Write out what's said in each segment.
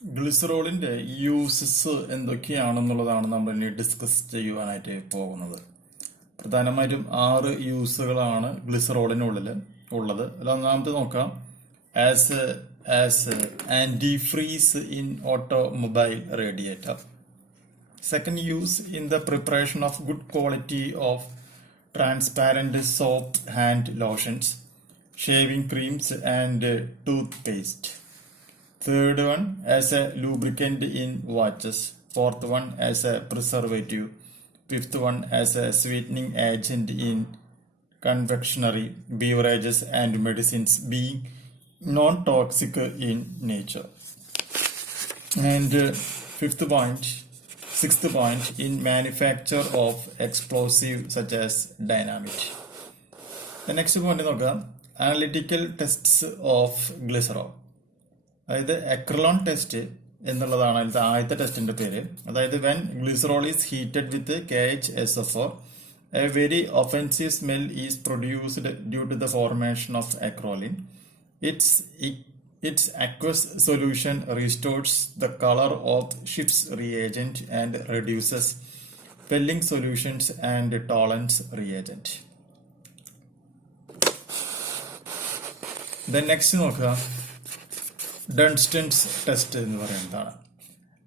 ഗ്ലിസറോളിന്റെ യൂസസ് എന്തൊക്കെയാണെന്നുള്ളതാണ് നമ്മൾ ഇനി ഡിസ്കസ് ചെയ്യുവാനായിട്ട് പോകുന്നത്. പ്രധാനമായിട്ടും 6 യൂസുകളാണ് ഗ്ലിസറോളിനുള്ളിൽ ഉള്ളത്. അതിൽ ഒന്നാമത്തെ നോക്കാം, as antifreeze in automobile radiator. Second use in the preparation of good quality of transparent soap, hand lotions, shaving creams and toothpaste. Third one as a lubricant in watches. Fourth one as a preservative. Fifth one as a sweetening agent in confectionery, beverages and medicines, being non-toxic in nature. And sixth point in manufacture of explosive such as dynamite. The next point is analytical tests of glycerol. അതായത് Acrolein Test എന്നുള്ളതാണ് അതിലത്തെ ആദ്യത്തെ ടെസ്റ്റിന്റെ പേര്. അതായത് when glycerol is heated with KHSO4, a very offensive smell is produced due to the formation of acrolein. Its aqueous solution restores the color of Schiff's reagent and reduces Fehling solutions and Tollens reagent. Then next നോക്കുക, Dunstans Test എന്ന് പറയുന്നതാണ്.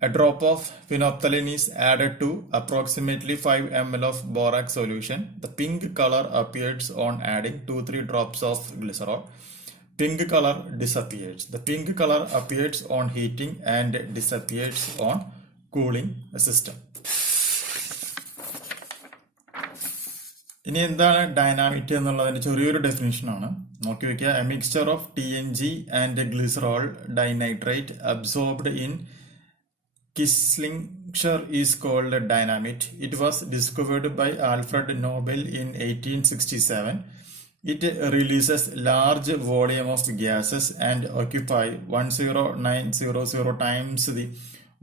A drop of phenolphthalein is added to approximately 5 ml of borax solution. The pink color appears on adding 2-3 drops of glycerol. Pink color disappears. The pink color appears on heating and disappears on cooling the system. ഇനി എന്താണ് ഡൈനാമിറ്റ് എന്നുള്ളതിന്റെ ചെറിയൊരു ഡെഫിനിഷൻ ആണ്, നോക്കി വെക്കുക. A mixture of TNG and glycerol dinitrate absorbed in kieselguhr is called dynamite. It was discovered by Alfred Nobel in 1867. It releases large volume of gases and occupy 10900 times the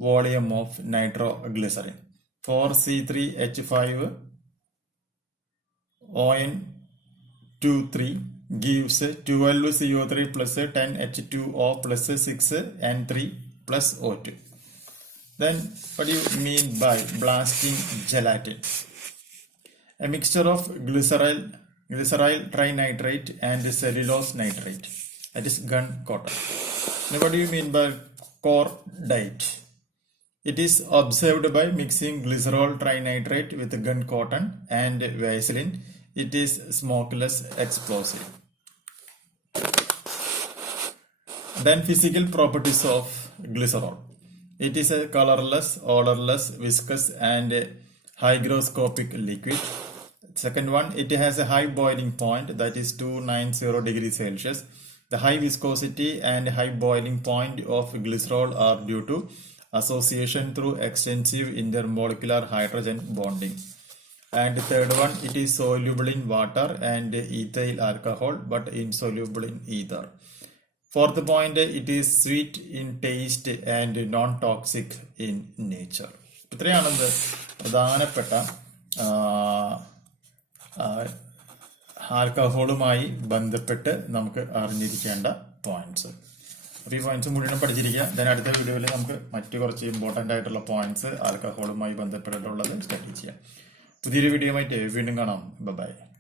volume of nitroglycerin. 4C3H5 ON23 gives 12 CO3 plus 10 H2O plus 6 N3 plus O2. Then what do you mean by blasting gelatin? A mixture of glyceryl trinitrate and cellulose nitrate, that is gun cotton. Now what do you mean by cordite? It is observed by mixing glycerol trinitrate with gun cotton and vaseline. It is smokeless explosive. Then physical properties of glycerol. It is a colorless, odorless, viscous and hygroscopic liquid. Second one, it has a high boiling point, that is 290 degrees Celsius. The high viscosity and high boiling point of glycerol are due to association through extensive intermolecular hydrogen bonding. And third one, it is soluble in water and ethyl alcohol but insoluble in ether. Fourth point, it is sweet in taste and non-toxic in nature. ഇത്രയാണ് പ്രധാനപ്പെട്ട ആൽക്കഹോളുമായി ബന്ധപ്പെട്ട് നമുക്ക് അറിഞ്ഞിരിക്കേണ്ട പോയിന്റ്സ്. അപ്പോൾ ഈ പോയിന്റ്സ് മുഴുവൻ പഠിച്ചിരിക്കുക. then അടുത്ത വീഡിയോയിൽ നമുക്ക് മറ്റു കുറച്ച് ഇമ്പോർട്ടൻ്റ് ആയിട്ടുള്ള പോയിന്റ്സ് ആൽക്കഹോളുമായി ബന്ധപ്പെട്ടിട്ടുള്ളത് സ്റ്റഡി ചെയ്യാം. പുതിയൊരു വീഡിയോ ആയിട്ട് വീണ്ടും കാണാം. ബൈ.